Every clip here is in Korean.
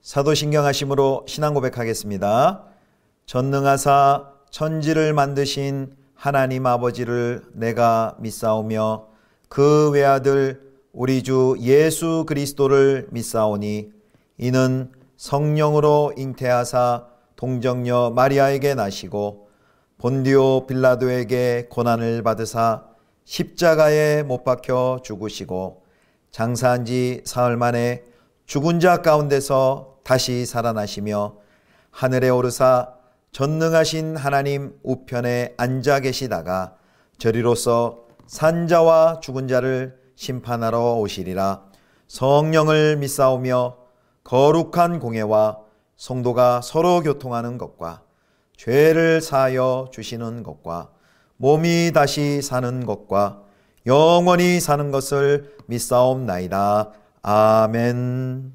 사도신경하심으로 신앙 고백하겠습니다. 전능하사 천지를 만드신 하나님 아버지를 내가 믿사오며 그 외아들 우리 주 예수 그리스도를 믿사오니 이는 성령으로 잉태하사 동정녀 마리아에게 나시고 본디오 빌라도에게 고난을 받으사 십자가에 못 박혀 죽으시고 장사한 지 사흘 만에 죽은 자 가운데서 다시 살아나시며 하늘에 오르사 전능하신 하나님 우편에 앉아 계시다가 저리로서 산자와 죽은 자를 심판하러 오시리라. 성령을 믿사오며 거룩한 공회와 성도가 서로 교통하는 것과 죄를 사하여 주시는 것과 몸이 다시 사는 것과 영원히 사는 것을 믿사옵나이다. 아멘.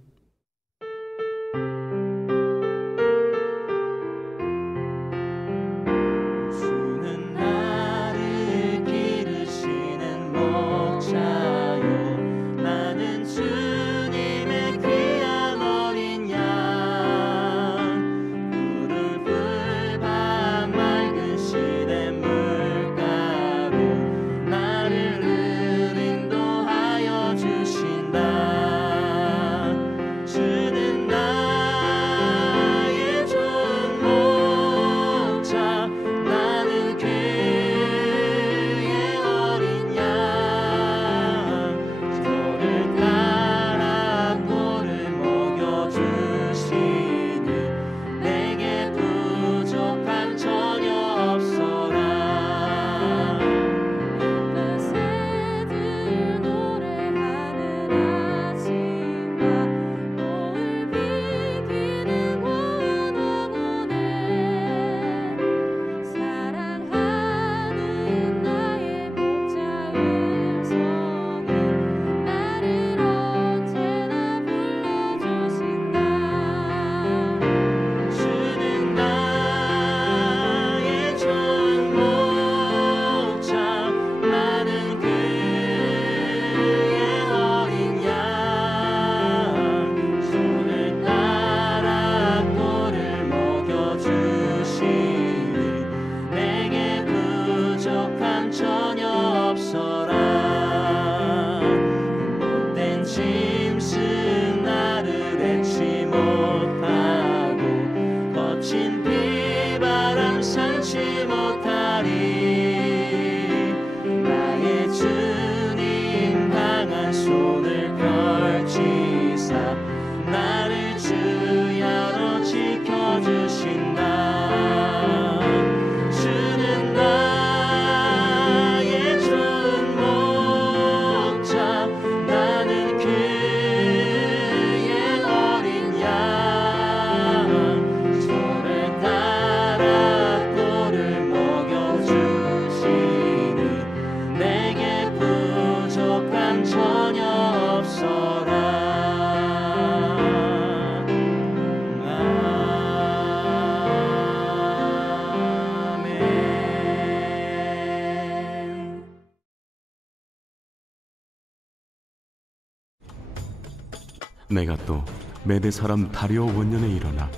내가 또 메대 사람 다리오 원년에 일어나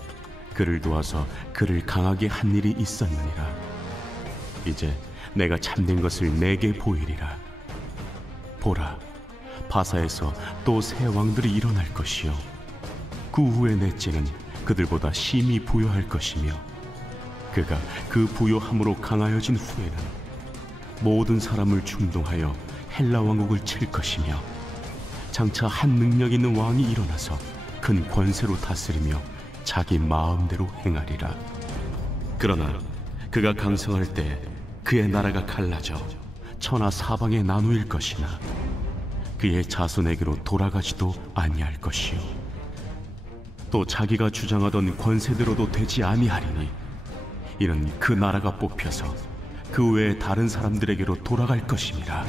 그를 도와서 그를 강하게 한 일이 있었느니라. 이제 내가 참된 것을 내게 보이리라. 보라, 바사에서 또 새 왕들이 일어날 것이요 그 후에 넷째는 그들보다 심히 부요할 것이며 그가 그 부요함으로 강하여진 후에는 모든 사람을 충동하여 헬라 왕국을 칠 것이며 장차 한 능력 있는 왕이 일어나서 큰 권세로 다스리며 자기 마음대로 행하리라. 그러나 그가 강성할 때 그의 나라가 갈라져 천하 사방에 나누일 것이나 그의 자손에게로 돌아가지도 아니할 것이요 또 자기가 주장하던 권세대로도 되지 아니하리니 이는 그 나라가 뽑혀서 그 외에 다른 사람들에게로 돌아갈 것임이라.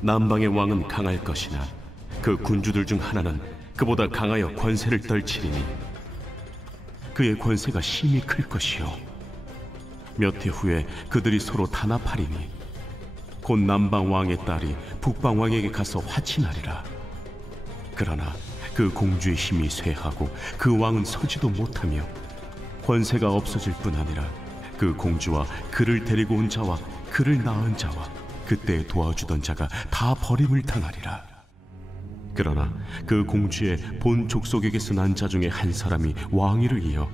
남방의 왕은 강할 것이나 그 군주들 중 하나는 그보다 강하여 권세를 떨치리니 그의 권세가 심히 클 것이요 몇 해 후에 그들이 서로 단합하리니 곧 남방 왕의 딸이 북방 왕에게 가서 화친하리라. 그러나 그 공주의 힘이 쇠하고 그 왕은 서지도 못하며 권세가 없어질 뿐 아니라 그 공주와 그를 데리고 온 자와 그를 낳은 자와 그때 도와주던 자가 다 버림을 당하리라. 그러나 그 공주의 본 족속에게서 난 자 중에 한 사람이 왕위를 이어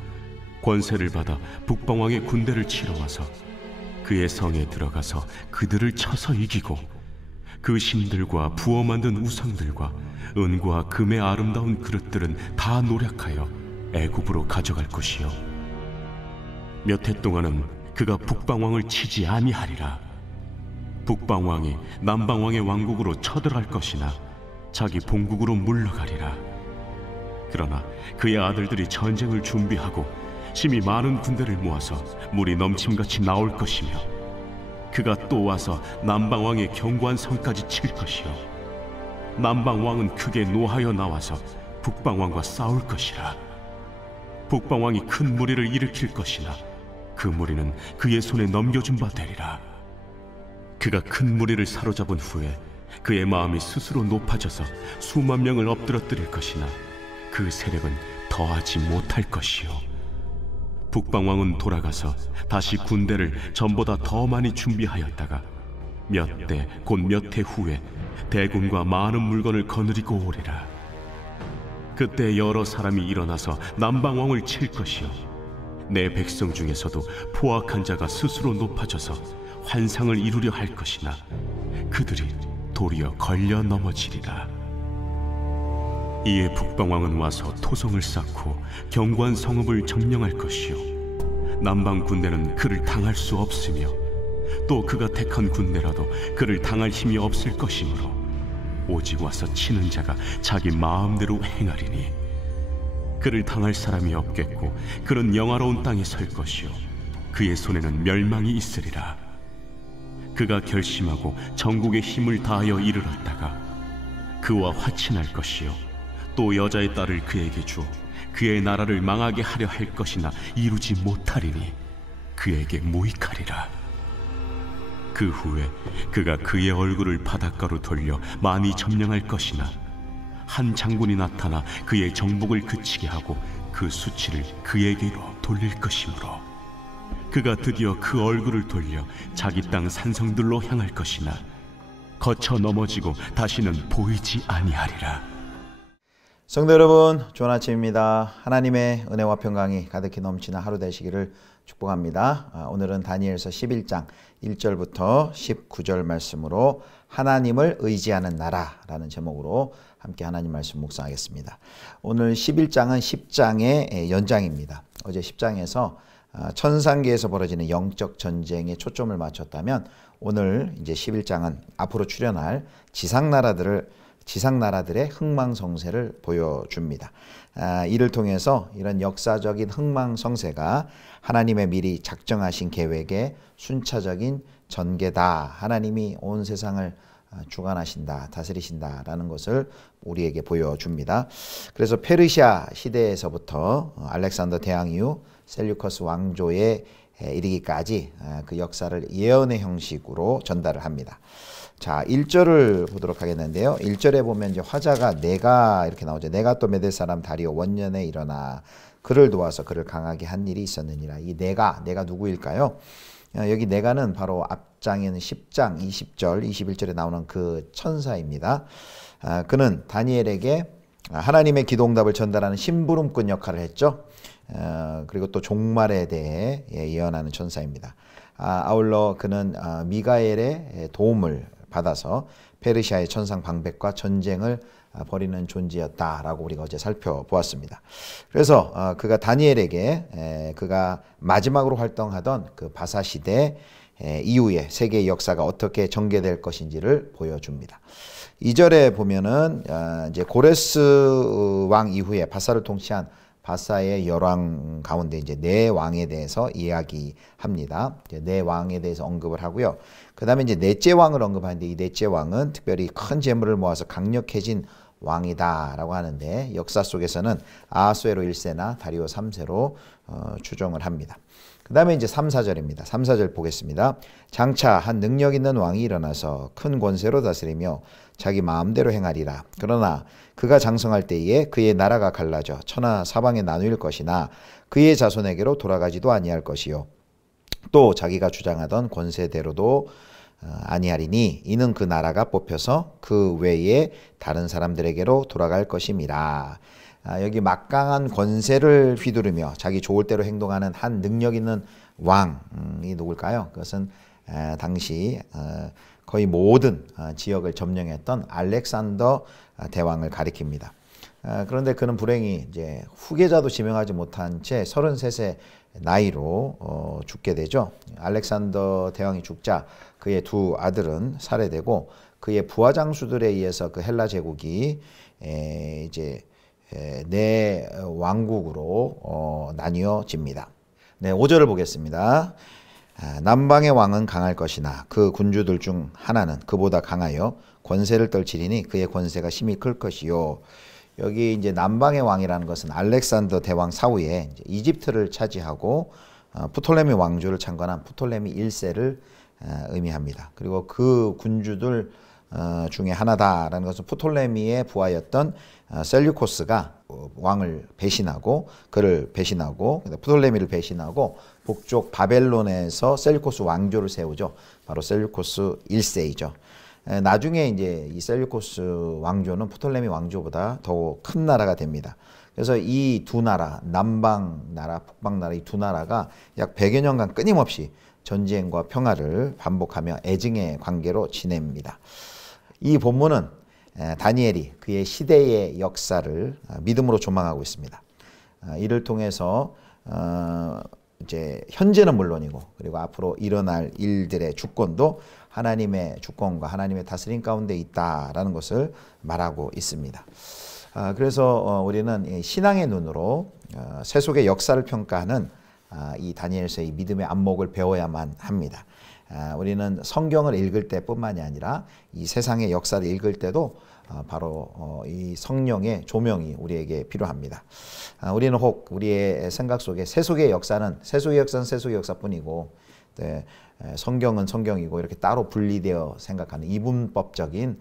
권세를 받아 북방왕의 군대를 치러 와서 그의 성에 들어가서 그들을 쳐서 이기고 그 신들과 부어 만든 우상들과 은과 금의 아름다운 그릇들은 다 노략하여 애굽으로 가져갈 것이요 몇 해 동안은 그가 북방왕을 치지 아니하리라. 북방왕이 남방왕의 왕국으로 쳐들어갈 것이나 자기 본국으로 물러가리라. 그러나 그의 아들들이 전쟁을 준비하고 심히 많은 군대를 모아서 물이 넘침같이 나올 것이며 그가 또 와서 남방왕의 견고한 성까지 칠 것이요 남방왕은 크게 노하여 나와서 북방왕과 싸울 것이라. 북방왕이 큰 무리를 일으킬 것이나 그 무리는 그의 손에 넘겨준 바 되리라. 그가 큰 무리를 사로잡은 후에 그의 마음이 스스로 높아져서 수만 명을 엎드러뜨릴 것이나 그 세력은 더하지 못할 것이요 북방왕은 돌아가서 다시 군대를 전보다 더 많이 준비하였다가 몇 대 곧 몇 해 후에 대군과 많은 물건을 거느리고 오리라. 그때 여러 사람이 일어나서 남방왕을 칠 것이요 내 백성 중에서도 포악한 자가 스스로 높아져서 환상을 이루려 할 것이나 그들이 도리어 걸려 넘어지리라. 이에 북방왕은 와서 토성을 쌓고 견고한 성읍을 점령할 것이요 남방 군대는 그를 당할 수 없으며 또 그가 택한 군대라도 그를 당할 힘이 없을 것이므로 오직 와서 치는 자가 자기 마음대로 행하리니 그를 당할 사람이 없겠고 그는 영화로운 땅에 설 것이요 그의 손에는 멸망이 있으리라. 그가 결심하고 전국의 힘을 다하여 이르렀다가 그와 화친할 것이요 또 여자의 딸을 그에게 주어 그의 나라를 망하게 하려 할 것이나 이루지 못하리니 그에게 무익하리라. 그 후에 그가 그의 얼굴을 바닷가로 돌려 많이 점령할 것이나 한 장군이 나타나 그의 정복을 그치게 하고 그 수치를 그에게로 돌릴 것이므로 그가 드디어 그 얼굴을 돌려 자기 땅 산성들로 향할 것이나 거쳐 넘어지고 다시는 보이지 아니하리라. 성도 여러분, 좋은 아침입니다. 하나님의 은혜와 평강이 가득히 넘치는 하루 되시기를 축복합니다. 오늘은 다니엘서 11장 1절부터 19절 말씀으로 하나님을 의지하는 나라라는 제목으로 함께 하나님 말씀 묵상하겠습니다. 오늘 11장은 10장의 연장입니다. 어제 10장에서 천상계에서 벌어지는 영적 전쟁에 초점을 맞췄다면 오늘 이제 11장은 앞으로 출현할 지상나라들의 흥망성쇠를 보여줍니다. 이를 통해서 이런 역사적인 흥망성쇠가 하나님의 미리 작정하신 계획의 순차적인 전개다. 하나님이 온 세상을 주관하신다, 다스리신다라는 것을 우리에게 보여줍니다. 그래서 페르시아 시대에서부터 알렉산더 대왕 이후 셀류커스 왕조에 이르기까지 그 역사를 예언의 형식으로 전달을 합니다. 자, 1절을 보도록 하겠는데요. 1절에 보면 이제 화자가 내가 이렇게 나오죠. 내가 또 메대 사람 다리오 원년에 일어나 그를 도와서 그를 강하게 한 일이 있었느니라. 이 내가 누구일까요? 여기 내가는 바로 앞장에는 10장 20절 21절에 나오는 그 천사입니다. 그는 다니엘에게 하나님의 기도응답을 전달하는 심부름꾼 역할을 했죠. 그리고 또 종말에 대해 예언하는 천사입니다. 아울러 그는 미가엘의 도움을 받아서 페르시아의 천상 방백과 전쟁을 벌이는 존재였다라고 우리가 어제 살펴보았습니다. 그래서 그가 다니엘에게 그가 마지막으로 활동하던 그 바사 시대 이후에 세계의 역사가 어떻게 전개될 것인지를 보여줍니다. 2절에 보면은 이제 고레스 왕 이후에 바사를 통치한 바사의 열왕 가운데 이제 네 왕에 대해서 이야기합니다. 네 왕에 대해서 언급을 하고요. 그 다음에 이제 넷째 왕을 언급하는데 이 넷째 왕은 특별히 큰 재물을 모아서 강력해진 왕이다라고 하는데 역사 속에서는 아하수에로 1세나 다리오 3세로 추정을 합니다. 그 다음에 이제 3, 4절입니다. 3, 4절 보겠습니다. 장차 한 능력 있는 왕이 일어나서 큰 권세로 다스리며 자기 마음대로 행하리라. 그러나 그가 장성할 때에 그의 나라가 갈라져 천하 사방에 나누일 것이나 그의 자손에게로 돌아가지도 아니할 것이요 또 자기가 주장하던 권세대로도 아니하리니 이는 그 나라가 뽑혀서 그 외에 다른 사람들에게로 돌아갈 것임이라. 여기 막강한 권세를 휘두르며 자기 좋을 대로 행동하는 한 능력 있는 왕이 누굴까요? 그것은 당시 거의 모든 지역을 점령했던 알렉산더 대왕을 가리킵니다. 그런데 그는 불행히 이제 후계자도 지명하지 못한 채 33세 나이로 죽게 되죠. 알렉산더 대왕이 죽자 그의 두 아들은 살해되고 그의 부하장수들에 의해서 그 헬라 제국이 이제 네 왕국으로 나뉘어집니다. 네, 5절을 보겠습니다. 남방의 왕은 강할 것이나 그 군주들 중 하나는 그보다 강하여 권세를 떨치리니 그의 권세가 심히 클 것이요. 여기 이제 남방의 왕이라는 것은 알렉산더 대왕 사후에 이제 이집트를 차지하고 프톨레미 왕조를 창건한 프톨레미 1세를 의미합니다. 그리고 그 군주들 중에 하나다라는 것은 프톨레미의 부하였던 셀류코스가 왕을 배신하고 그를 배신하고 프톨레미를 배신하고 북쪽 바벨론에서 셀류코스 왕조를 세우죠. 바로 셀류코스 1세이죠. 나중에 이제 이 셀류코스 왕조는 프톨레미 왕조보다 더 큰 나라가 됩니다. 그래서 이 두 나라, 남방 나라, 북방 나라 이 두 나라가 약 100여 년간 끊임없이 전쟁과 평화를 반복하며 애증의 관계로 지냅니다. 이 본문은 다니엘이 그의 시대의 역사를 믿음으로 조망하고 있습니다. 이를 통해서 이제 현재는 물론이고 그리고 앞으로 일어날 일들의 주권도 하나님의 주권과 하나님의 다스림 가운데 있다라는 것을 말하고 있습니다. 그래서 우리는 신앙의 눈으로 세속의 역사를 평가하는 이 다니엘서의 믿음의 안목을 배워야만 합니다. 우리는 성경을 읽을 때뿐만이 아니라 이 세상의 역사를 읽을 때도 바로 이 성령의 조명이 우리에게 필요합니다. 우리는 혹 우리의 생각 속에 세속의 역사는 세속의 역사뿐이고 성경은 성경이고 이렇게 따로 분리되어 생각하는 이분법적인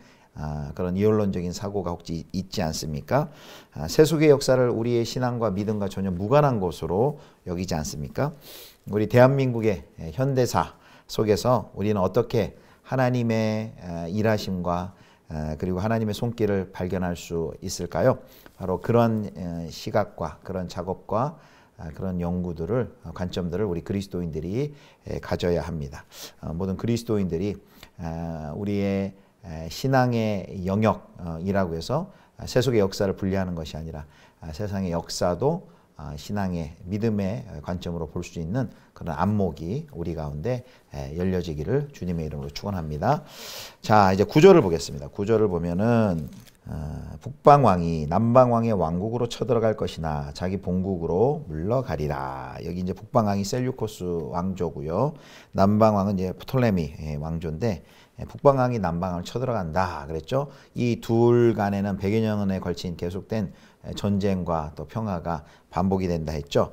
그런 이원론적인 사고가 혹시 있지 않습니까? 세속의 역사를 우리의 신앙과 믿음과 전혀 무관한 것으로 여기지 않습니까? 우리 대한민국의 현대사 속에서 우리는 어떻게 하나님의 일하심과 그리고 하나님의 손길을 발견할 수 있을까요? 바로 그런 시각과 그런 작업과 그런 연구들을 관점들을 우리 그리스도인들이 가져야 합니다. 모든 그리스도인들이 우리의 신앙의 영역이라고 해서 세속의 역사를 분리하는 것이 아니라 세상의 역사도 신앙의 믿음의 관점으로 볼 수 있는 그런 안목이 우리 가운데 열려지기를 주님의 이름으로 축원합니다. 자, 이제 9절을 보겠습니다. 9절을 보면은 북방왕이 남방왕의 왕국으로 쳐들어갈 것이나 자기 본국으로 물러가리라. 여기 이제 북방왕이 셀류코스 왕조고요. 남방왕은 이제 프톨레미 왕조인데 북방왕이 남방왕을 쳐들어간다 그랬죠. 이 둘 간에는 100여 년에 걸친 계속된 전쟁과 또 평화가 반복이 된다 했죠.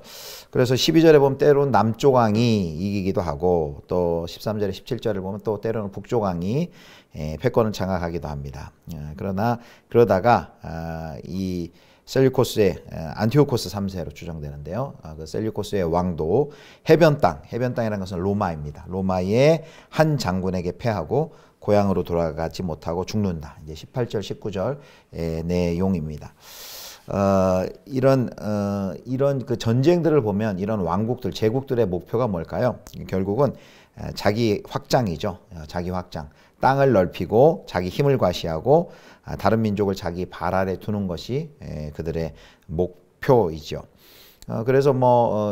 그래서 12절에 보면 때로는 남쪽 왕이 이기기도 하고 또 13절에 17절을 보면 또 때로는 북쪽 왕이 패권을 장악하기도 합니다. 그러다가 이 셀류코스의 안티오코스 3세로 추정되는데요. 그 셀류코스의 왕도 해변땅이라는 것은 로마입니다. 로마의 한 장군에게 패하고 고향으로 돌아가지 못하고 죽는다. 이제 18절, 19절의 내용입니다. 이런 그 전쟁들을 보면 이런 왕국들, 제국들의 목표가 뭘까요? 결국은 자기 확장이죠. 자기 확장. 땅을 넓히고 자기 힘을 과시하고 다른 민족을 자기 발 아래 두는 것이 그들의 목표이죠. 그래서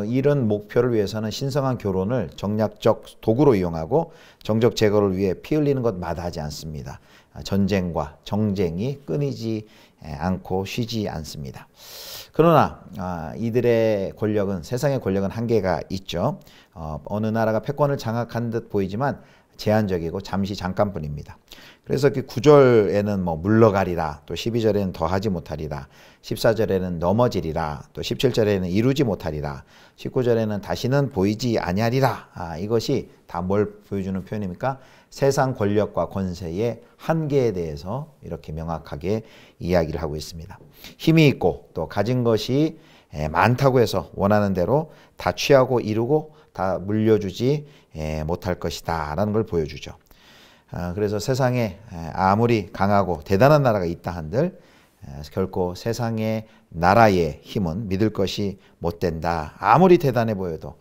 이런 목표를 위해서는 신성한 교론을 정략적 도구로 이용하고 정적 제거를 위해 피 흘리는 것 마다하지 않습니다. 전쟁과 정쟁이 끊이지 않고 쉬지 않습니다. 그러나 이들의 권력은 세상의 권력은 한계가 있죠. 어느 나라가 패권을 장악한 듯 보이지만 제한적이고 잠시 잠깐뿐입니다. 그래서 그 9절에는 물러가리라, 또 12절에는 더하지 못하리라, 14절에는 넘어지리라, 또 17절에는 이루지 못하리라, 19절에는 다시는 보이지 아니하리라. 이것이 다 뭘 보여주는 표현입니까? 세상 권력과 권세의 한계에 대해서 이렇게 명확하게 이야기를 하고 있습니다. 힘이 있고 또 가진 것이 많다고 해서 원하는 대로 다 취하고 이루고 다 물려주지 못할 것이다 라는 걸 보여주죠. 그래서 세상에 아무리 강하고 대단한 나라가 있다 한들 결코 세상의 나라의 힘은 믿을 것이 못 된다. 아무리 대단해 보여도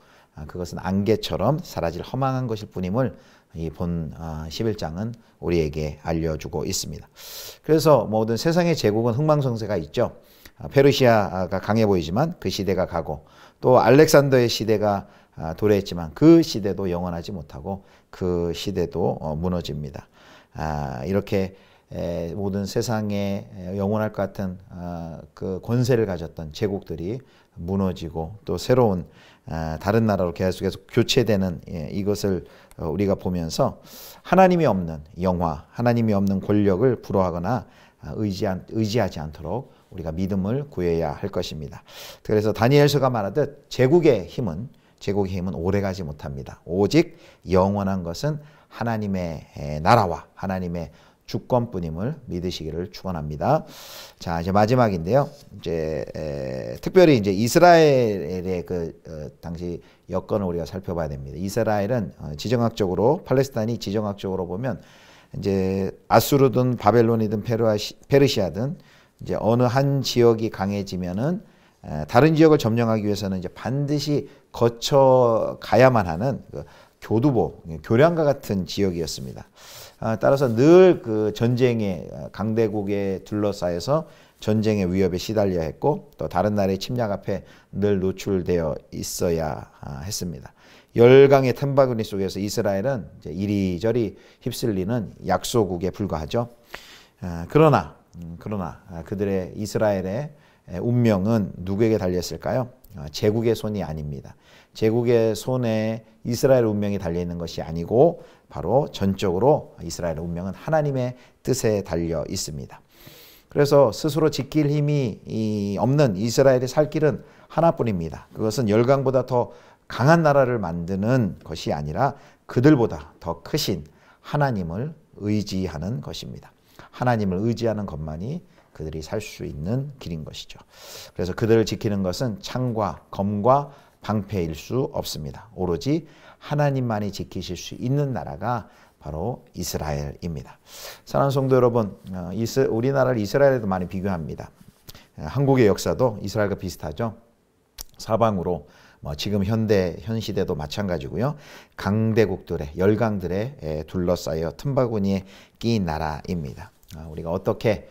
그것은 안개처럼 사라질 허망한 것일 뿐임을 이 본 11장은 우리에게 알려주고 있습니다. 그래서 모든 세상의 제국은 흥망성쇠가 있죠. 페르시아가 강해 보이지만 그 시대가 가고 또 알렉산더의 시대가 도래했지만 그 시대도 영원하지 못하고 그 시대도 무너집니다. 이렇게 모든 세상에 영원할 것 같은 그 권세를 가졌던 제국들이 무너지고 또 새로운 다른 나라로 계속 교체되는 이것을 우리가 보면서 하나님이 없는 영화, 하나님이 없는 권력을 불허하거나 의지하지 않도록 우리가 믿음을 구해야 할 것입니다. 그래서 다니엘서가 말하듯 제국의 힘은 오래가지 못합니다. 오직 영원한 것은 하나님의 나라와 하나님의 주권뿐임을 믿으시기를 축원합니다. 자, 이제 마지막인데요. 특별히 이제 이스라엘의 당시 여건을 우리가 살펴봐야 됩니다. 이스라엘은 지정학적으로 팔레스타인이 지정학적으로 보면 이제 아수르든 바벨론이든 페르시아든 이제 어느 한 지역이 강해지면은 다른 지역을 점령하기 위해서는 이제 반드시 거쳐 가야만 하는 교두보, 교량과 같은 지역이었습니다. 따라서 늘 그 전쟁의 강대국에 둘러싸여서 전쟁의 위협에 시달려야 했고 또 다른 나라의 침략 앞에 늘 노출되어 있어야 했습니다. 열강의 틈바구니 속에서 이스라엘은 이제 이리저리 휩쓸리는 약소국에 불과하죠. 그러나 그들의 이스라엘의 운명은 누구에게 달렸을까요? 제국의 손이 아닙니다. 제국의 손에 이스라엘 운명이 달려있는 것이 아니고 바로 전적으로 이스라엘의 운명은 하나님의 뜻에 달려 있습니다. 그래서 스스로 지킬 힘이 없는 이스라엘의 살 길은 하나뿐입니다. 그것은 열강보다 더 강한 나라를 만드는 것이 아니라 그들보다 더 크신 하나님을 의지하는 것입니다. 하나님을 의지하는 것만이 그들이 살 수 있는 길인 것이죠. 그래서 그들을 지키는 것은 창과 검과 방패일 수 없습니다. 오로지 하나님만이 지키실 수 있는 나라가 바로 이스라엘입니다. 사랑하는 성도 여러분, 우리나라를 이스라엘에도 많이 비교합니다. 한국의 역사도 이스라엘과 비슷하죠. 사방으로 지금 현 시대도 마찬가지고요. 강대국들의 열강들에 둘러싸여 틈바구니에 끼인 나라입니다. 우리가 어떻게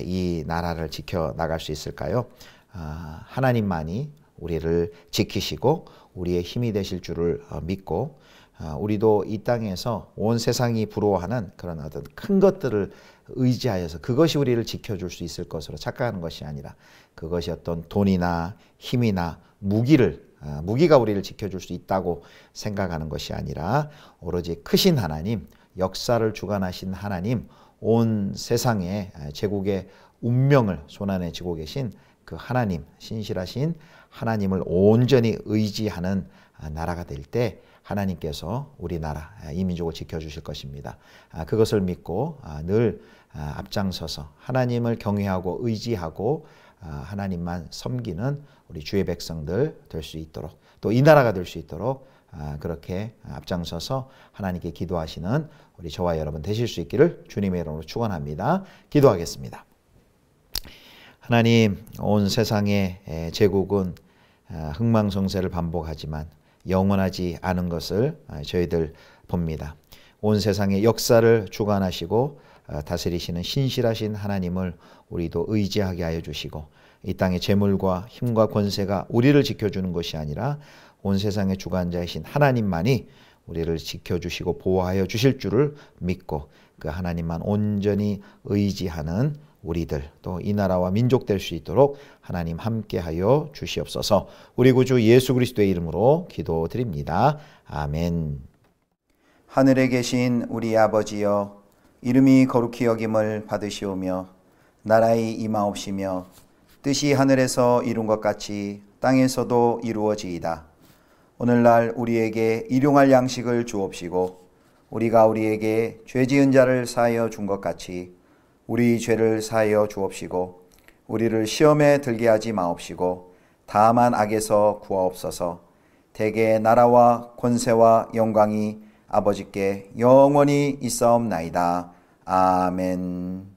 이 나라를 지켜나갈 수 있을까요? 하나님만이 우리를 지키시고 우리의 힘이 되실 줄을 믿고 우리도 이 땅에서 온 세상이 부러워하는 그런 어떤 큰 것들을 의지하여서 그것이 우리를 지켜줄 수 있을 것으로 착각하는 것이 아니라 그것이 어떤 돈이나 힘이나 무기가 우리를 지켜줄 수 있다고 생각하는 것이 아니라 오로지 크신 하나님, 역사를 주관하신 하나님, 온 세상의 제국의 운명을 손안에 쥐고 계신 그 하나님, 신실하신 하나님을 온전히 의지하는 나라가 될 때 하나님께서 우리나라 이 민족을 지켜주실 것입니다. 그것을 믿고 늘 앞장서서 하나님을 경외하고 의지하고 하나님만 섬기는 우리 주의 백성들 될 수 있도록 또 이 나라가 될 수 있도록 그렇게 앞장서서 하나님께 기도하시는 우리 저와 여러분 되실 수 있기를 주님의 이름으로 축원합니다. 기도하겠습니다. 하나님, 온 세상의 제국은 흥망성쇠를 반복하지만 영원하지 않은 것을 저희들 봅니다. 온 세상의 역사를 주관하시고 다스리시는 신실하신 하나님을 우리도 의지하게 하여 주시고 이 땅의 재물과 힘과 권세가 우리를 지켜주는 것이 아니라 온 세상의 주관자이신 하나님만이 우리를 지켜주시고 보호하여 주실 줄을 믿고 그 하나님만 온전히 의지하는 우리들 또 이 나라와 민족 될 수 있도록 하나님 함께하여 주시옵소서. 우리 구주 예수 그리스도의 이름으로 기도드립니다. 아멘. 하늘에 계신 우리 아버지여, 이름이 거룩히 여김을 받으시오며 나라의 임하옵시며 뜻이 하늘에서 이룬 것 같이 땅에서도 이루어지이다. 오늘날 우리에게 일용할 양식을 주옵시고 우리가 우리에게 죄 지은 자를 사하여 준 것 같이 우리 죄를 사하여 주옵시고 우리를 시험에 들게 하지 마옵시고 다만 악에서 구하옵소서. 대개 나라와 권세와 영광이 아버지께 영원히 있사옵나이다. 아멘.